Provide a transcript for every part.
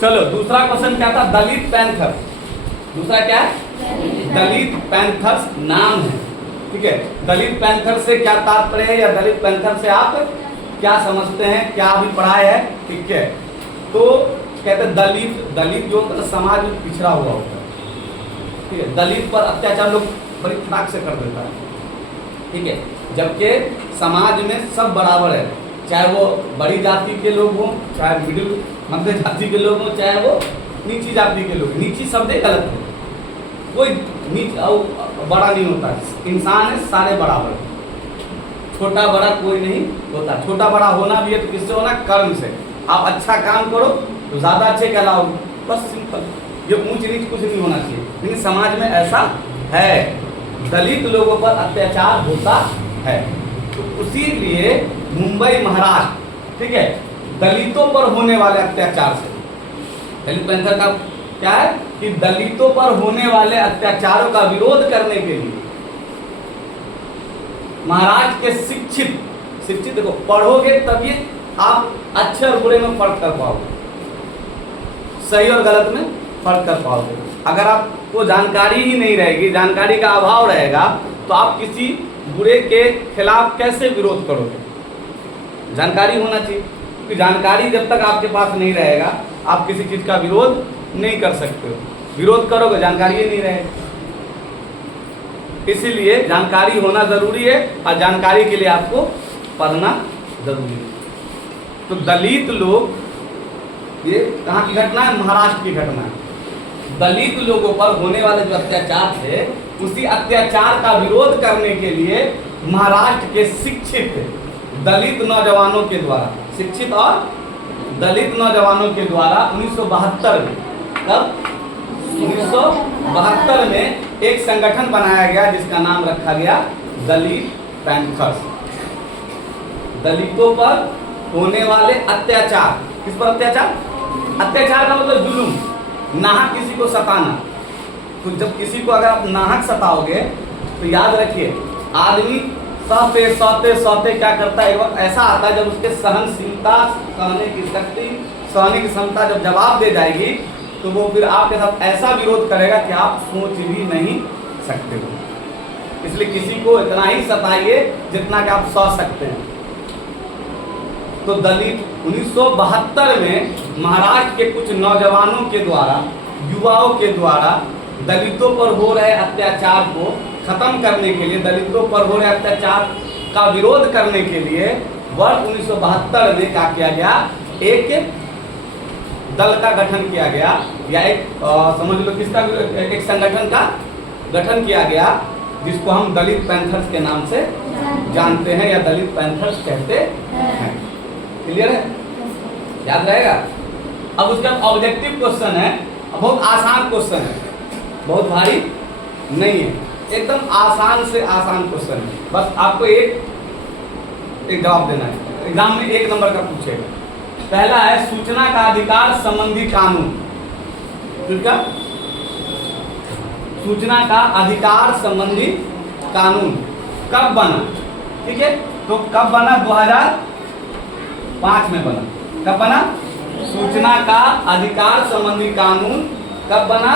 चलो दूसरा क्वेश्चन क्या था, दलित पैंथर। दूसरा क्या है, दलित पैंथर्स नाम है, ठीक है। दलित पैंथर से क्या तात्पर्य है, या दलित पैंथर से आप क्या समझते हैं, क्या अभी पढ़ाए है, ठीक है। तो कहते हैं दलित, दलित जो होता है समाज में पिछड़ा हुआ होता है, ठीक है। दलित पर अत्याचार लोग बड़ी फटाक से कर देता है, ठीक है। जबकि समाज में सब बराबर है, चाहे वो बड़ी जाति के लोग हों, चाहे मिडिल मध्य जाति के लोग हों, चाहे वो नीची जाति के लोग। नीची शब्द गलत है, कोई नीच और बड़ा नहीं होता, इंसान है, सारे बराबर है, छोटा बड़ा कोई नहीं होता। छोटा बड़ा होना भी है तो किससे होना, कर्म से। आप अच्छा काम करो तो ज़्यादा अच्छे कहलाओगे, बस सिंपल। ये ऊंच नीच कुछ नहीं होना चाहिए, लेकिन समाज में ऐसा है, दलित लोगों पर अत्याचार होता है। तो उसी लिए मुंबई महाराष्ट्र, ठीक है, दलितों पर होने वाले अत्याचार से, दलित पैंथर का क्या है कि दलितों पर होने वाले अत्याचारों का विरोध करने के लिए महाराष्ट्र के शिक्षित देखो, पढ़ोगे तभी आप अच्छे और बुरे में फर्क कर पाओगे, सही और गलत में फर्क कर पाओगे। अगर आपको जानकारी ही नहीं रहेगी, जानकारी का अभाव रहेगा, तो आप किसी बुरे के खिलाफ कैसे विरोध करोगे। जानकारी होना चाहिए, क्योंकि जानकारी जब तक आपके पास नहीं रहेगा आप किसी चीज़ का विरोध नहीं कर सकते हो। विरोध करोगे जानकारी ही नहीं रहेगी, इसीलिए जानकारी होना जरूरी है, और जानकारी के लिए आपको पढ़ना जरूरी है। तो दलित लोग, ये कहाँ की घटना है, महाराष्ट्र की घटना है। दलित लोगों पर होने वाले जो अत्याचार थे, उसी अत्याचार का विरोध करने के लिए महाराष्ट्र के शिक्षित दलित नौजवानों के द्वारा, शिक्षित और दलित नौजवानों के द्वारा 1972 में, तब 1972 में एक संगठन बनाया गया जिसका नाम रखा गया दलित पैंथर्स। दलितों पर होने वाले अत्याचार, किस पर अत्याचार, अत्याचार का मतलब जुल्म, नाहक किसी को सताना। तो जब किसी को अगर आप नाहक सताओगे तो याद रखिए, आदमी सहते क्या करता है, एक वक्त ऐसा आता है जब उसके सहनशीलता, सहने की शक्ति, सहने की क्षमता जब जवाब दे जाएगी, तो वो फिर आपके साथ ऐसा विरोध करेगा कि आप सोच भी नहीं सकते हो। इसलिए किसी को इतना ही सताइए जितना कि आप सह सकते हैं। तो दलित 1972 में महाराष्ट्र के कुछ नौजवानों के द्वारा, युवाओं के द्वारा दलितों पर हो रहे अत्याचार को खत्म करने के लिए, दलितों पर हो रहे अत्याचार का विरोध करने के लिए वर्ष 1972 में क्या किया गया, एक दल का गठन किया गया, या एक समझ लो किसका, एक संगठन का गठन किया गया, जिसको हम दलित पैंथर्स के नाम से जानते हैं, या दलित पैंथर्स कहते हैं। क्लियर है, याद रहेगा। अब उसका ऑब्जेक्टिव क्वेश्चन है, बहुत आसान क्वेश्चन है, बहुत भारी नहीं है, एकदम आसान से आसान क्वेश्चन है। बस आपको एक जवाब देना है, एग्जाम में 1 नंबर का पूछेगा। पहला है सूचना का अधिकार संबंधी कानून, ठीक है, सूचना का अधिकार संबंधी कानून कब बना, ठीक है। तो कब बना, 2005 में बना। कब बना, सूचना का अधिकार संबंधी कानून कब बना,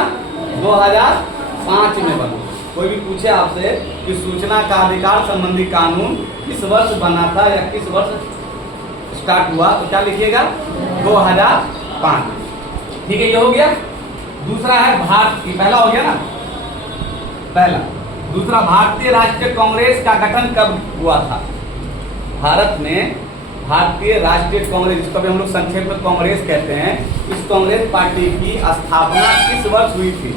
2005 में बना। कोई भी पूछे आपसे कि सूचना का अधिकार संबंधी कानून किस वर्ष बना था या किस वर्ष स्टार्ट हुआ, तो क्या लिखिएगा, 2005। ठीक है, ये हो गया। दूसरा है भारत, पहला हो गया ना, पहला। दूसरा, भारतीय राष्ट्रीय कांग्रेस का गठन कब हुआ था। भारत में भारतीय राष्ट्रीय कांग्रेस, जिसको भी हम लोग संक्षेप में कांग्रेस कहते हैं, इस कांग्रेस पार्टी की स्थापना किस वर्ष हुई थी,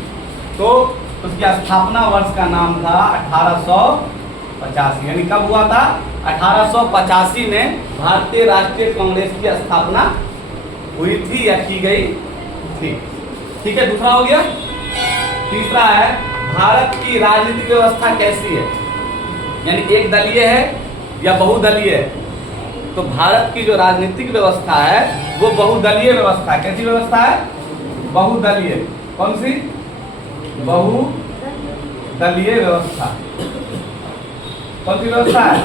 तो उसकी स्थापना वर्ष का नाम था 1885। यानी कब हुआ था, 1885 में भारतीय राष्ट्रीय कांग्रेस की स्थापना हुई थी या की गई थी। ठीक है, दूसरा हो गया। तीसरा है भारत की राजनीतिक व्यवस्था कैसी है, यानी एक दलीय है या बहुदलीय है। तो भारत की जो राजनीतिक व्यवस्था है वो बहुदलीय व्यवस्था है। कैसी व्यवस्था है, बहुदलीय। कौन सी, बहुदलीय व्यवस्था। कौन सी व्यवस्था है,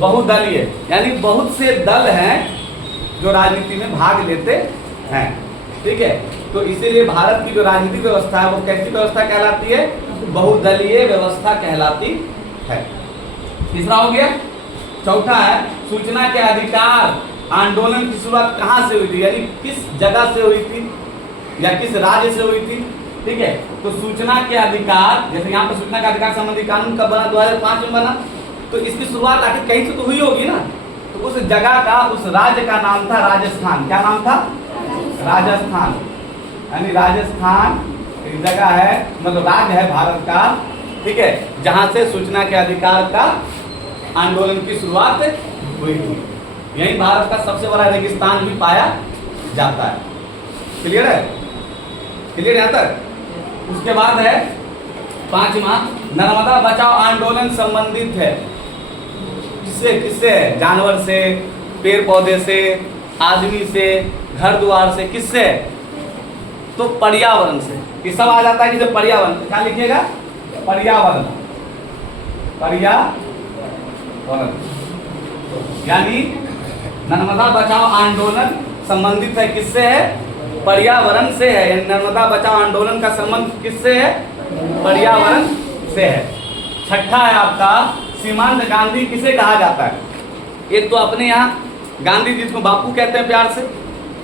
बहुदलीय, यानी बहुत से दल हैं जो राजनीति में भाग लेते हैं। ठीक है। तो इसीलिए भारत की जो राजनीतिक व्यवस्था है वो कैसी व्यवस्था कहलाती है? बहुदलीय व्यवस्था कहलाती है। तीसरा हो गया। चौथा है सूचना के अधिकार आंदोलन की शुरुआत कहाँ से हुई थी, यानी किस जगह से हुई थी या किस राज्य से हुई थी। ठीक है, तो सूचना के अधिकार, जैसे यहाँ पर सूचना का अधिकार संबंधी कानून कब बना? 2005 में बना। तो इसकी शुरुआत आखिर कहीं से तो हुई होगी ना। तो उस जगह का, उस राज्य का नाम था राजस्थान। क्या नाम था? राजस्थान। यानी राजस्थान एक जगह है, मतलब राज्य है भारत का, ठीक है, जहां से सूचना के अधिकार का आंदोलन की शुरुआत हुई थी। यही भारत का सबसे बड़ा रेगिस्तान भी पाया जाता है। क्लियर है? क्लियर यहाँ तक? उसके बाद है पांचवा, नर्मदा बचाओ आंदोलन संबंधित है किससे? किससे है? जानवर से, पेड़ पौधे से, आदमी से, घर द्वार से, किससे? तो पर्यावरण से। ये सब आ जाता है कि जब पर्यावरण, क्या लिखिएगा? पर्यावरण। पर्यावरण यानी नर्मदा बचाओ आंदोलन संबंधित है किससे है? पर्यावरण से है। यानी नर्मदा बचाओ आंदोलन का संबंध किससे है? पर्यावरण से है। छठा है आपका, सीमांत गांधी किसे कहा जाता है? एक तो अपने यहाँ गांधी जिसको बापू कहते हैं प्यार से,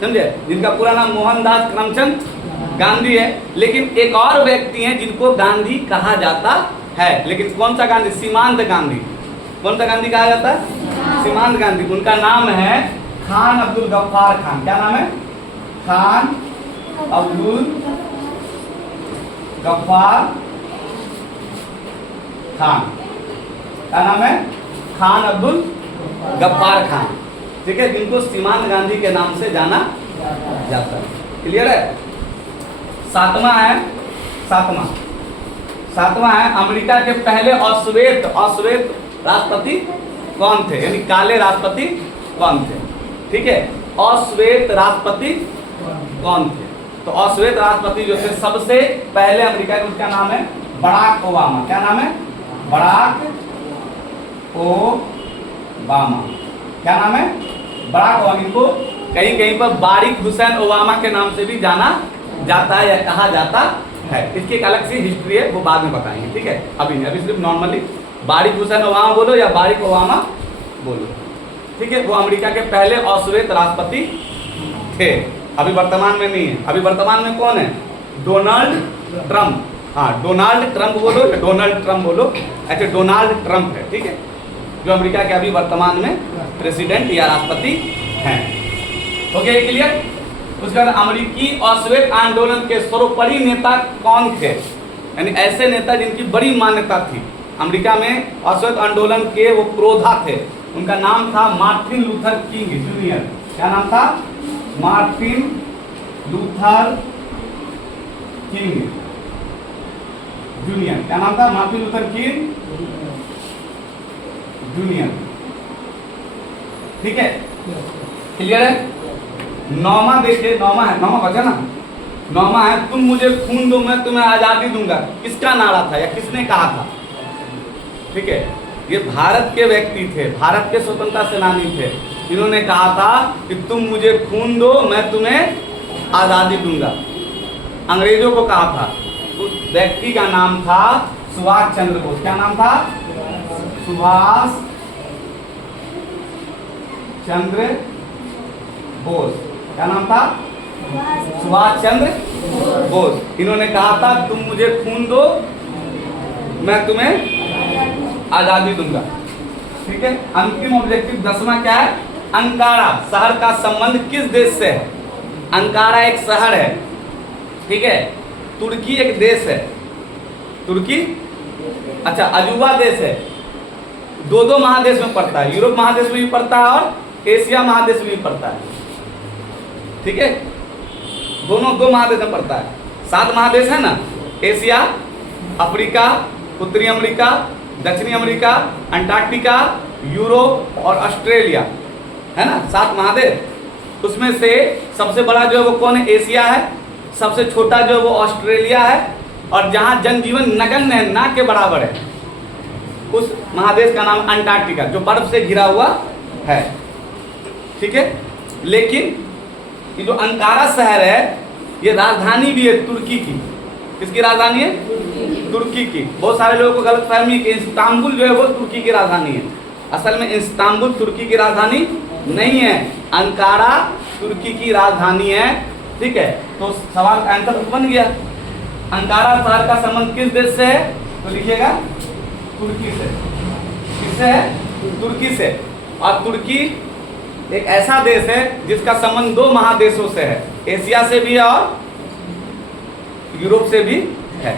समझे, जिनका पूरा नाम मोहनदास करमचंद गांधी है। लेकिन एक और व्यक्ति हैं जिनको गांधी कहा जाता है, लेकिन कौन सा गांधी? सीमांत गांधी। कौन सा गांधी कहा जाता है? सीमांत गांधी। उनका नाम है खान अब्दुल गफ्फार खान। क्या नाम है? खान अब्दुल गफ्फार खान। क्या नाम है? खान अब्दुल गफ्फार खान। ठीक है, जिनको सीमांत गांधी के नाम से जाना जाता है। क्लियर है? सातवां है अमेरिका के पहले अश्वेत राष्ट्रपति कौन थे? यानी काले राष्ट्रपति कौन थे? ठीक है, अश्वेत राष्ट्रपति कौन थे? तो अश्वेत राष्ट्रपति जो थे सबसे पहले अमेरिका के, उसका नाम है बराक ओबामा। क्या नाम है? Barack Obama. क्या नाम है? Barack Obama. इनको कहीं कहीं पर बारिक हुसैन ओबामा के नाम से भी जाना जाता है या कहा जाता है। इसकी एक अलग सी हिस्ट्री है, वो बाद में बताएंगे। ठीक है, अभी सिर्फ नॉर्मली बारिक हुसैन ओबामा बोलो या बारिक ओबामा बोलो। ठीक है, वो अमेरिका के पहले अश्वेत राष्ट्रपति थे। अभी वर्तमान में नहीं है। अभी वर्तमान में कौन है? Donald Trump. हाँ, डोनाल्ड ट्रंप बोलो या डोनाल्ड ट्रंप बोलो, ऐसे डोनाल्ड ट्रंप है। ठीक है, जो अमेरिका के अभी वर्तमान में प्रेसिडेंट या राष्ट्रपति हैं। Okay, clear? उसके बाद अमेरिकी अश्वेत आंदोलन के सर्वोपरि नेता कौन थे? यानी ऐसे नेता जिनकी बड़ी मान्यता थी अमेरिका में। अश्वेत आंदोलन के वो प्रोधा थे। उनका नाम था मार्टिन लूथर किंग जूनियर। क्या नाम था? Martin Luther king junior. क्या नाम था? Martin Luther king junior. ठीक है, क्लियर है? नौमा देखिए, नौमा बचा ना, नौमा है तुम मुझे खून दो मैं तुम्हें आजादी दूंगा। किसका नारा था या किसने कहा था? ठीक है, ये भारत के व्यक्ति थे, भारत के स्वतंत्रता सेनानी थे। इन्होंने कहा था कि तुम मुझे खून दो मैं तुम्हें आजादी दूंगा। अंग्रेजों को कहा था। उस व्यक्ति का नाम था सुभाष चंद्र बोस। क्या नाम था? सुभाष चंद्र बोस। क्या नाम था? सुभाष चंद्र बोस। इन्होंने कहा था तुम मुझे खून दो मैं तुम्हें आजादी दूंगा। ठीक है, अंतिम ऑब्जेक्टिव 10वां क्या है? अंकारा शहर का संबंध किस देश से है? अंकारा एक शहर है। ठीक है, तुर्की एक देश है। तुर्की, अच्छा, अजूबा देश है। दो महादेश में पड़ता है, यूरोप महादेश में भी पड़ता है और एशिया महादेश में भी पड़ता है। ठीक है, दोनों दो महादेश में पड़ता है। 7 महादेश है ना, एशिया, अफ्रीका, उत्तरी अमेरिका, दक्षिणी अमेरिका, अंटार्कटिका, यूरोप और ऑस्ट्रेलिया, है ना, 7 महादेश। उसमें से सबसे बड़ा जो है वो कौन है? एशिया है। सबसे छोटा जो है वो ऑस्ट्रेलिया है। और जहाँ जनजीवन नगण्य है, ना के बराबर है, उस महादेश का नाम अंटार्कटिका, जो बर्फ से घिरा हुआ है। ठीक है, लेकिन ये जो अंकारा शहर है ये राजधानी भी है तुर्की की। किसकी राजधानी है? तुर्की की। बहुत सारे लोगों को गलतफहमी है कि इस्तांबुल जो है वो तुर्की की राजधानी है। असल में इस्तांबुल तुर्की की राजधानी नहीं है, अंकारा तुर्की की राजधानी है। ठीक है, तो सवाल का आंसर बन गया। अंकारा शहर का संबंध किस देश से है? तो लिखिएगा तुर्की से। किससे है? तुर्की से। और तुर्की एक ऐसा देश है जिसका संबंध 2 महादेशों से है, एशिया से भी है और यूरोप से भी है।